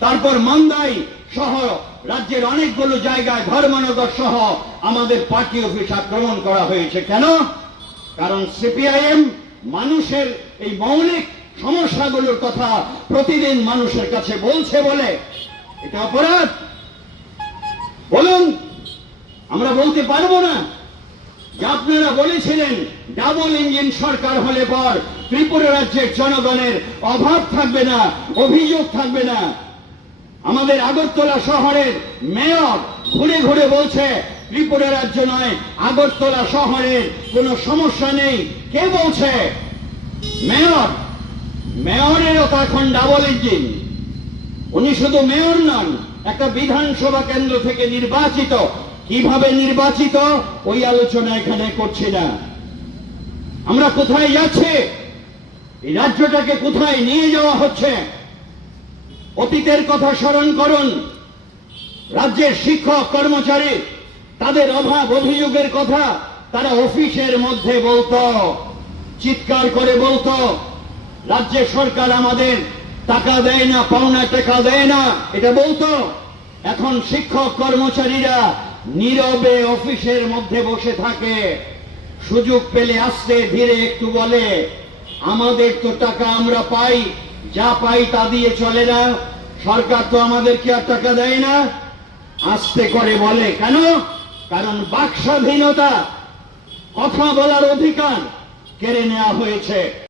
তারপর মান্দাই সহ রাজ্যের অনেকগুলো জায়গায় ধর্মনগর সহ আমাদের পার্টি অফিস আক্রমণ করা হয়েছে। কেন? কারণ সিপিআইএম মানুষের এই মৌলিক সমস্যাগুলোর কথা প্রতিদিন মানুষের কাছে বলছে বলে এটা অপরাধ? বলুন, আমরা বলতে পারবো না যে আপনারা বলেছিলেন ডাবল ইঞ্জিন সরকার হলে পর ত্রিপুরা রাজ্যের জনগণের অভাব থাকবে না, অভিযোগ থাকবে না। আমাদের আগরতলা শহরের মেয়র ঘুরে ঘুরে বলছে ত্রিপুরা রাজ্য নয়, আগরতলা শহরের কোনো সমস্যা নেই। কে বলছে? মেয়র। মেয়রেরও তো এখন ডাবল ইঞ্জিন। উনি শুধু মেয়র নন, একটা বিধানসভা কেন্দ্র থেকে নির্বাচিত। কিভাবে নির্বাচিত ওই আলোচনা এখানে করছি না। আমরা কোথায় যাচ্ছি? এই রাজ্যটাকে কোথায় নিয়ে যাওয়া হচ্ছে? অতীতের কথা স্মরণ করুন। রাজ্যের শিক্ষক কর্মচারী তাদের অভাব অভিযোগের কথা তারা অফিসের মধ্যে বলতো, চিৎকার করে বলতো রাজ্যের সরকার আমাদের টাকা দেয় না, পাওনা টাকা দেয় না, এটা বলতো। এখন শিক্ষক কর্মচারীরা নীরবে অফিসের মধ্যে বসে থাকে, সুযোগ পেলে আস্তে ধীরে একটু বলে আমাদের তো টাকা আমরা পাই, যা পাই তা দিয়ে চলে না, সরকার তো আমাদেরকে আর টাকা দেয় না, আস্তে করে বলে। কেন? কারণ বাক স্বাধীনতা, কথা বলার অধিকার কেড়ে নেওয়া হয়েছে।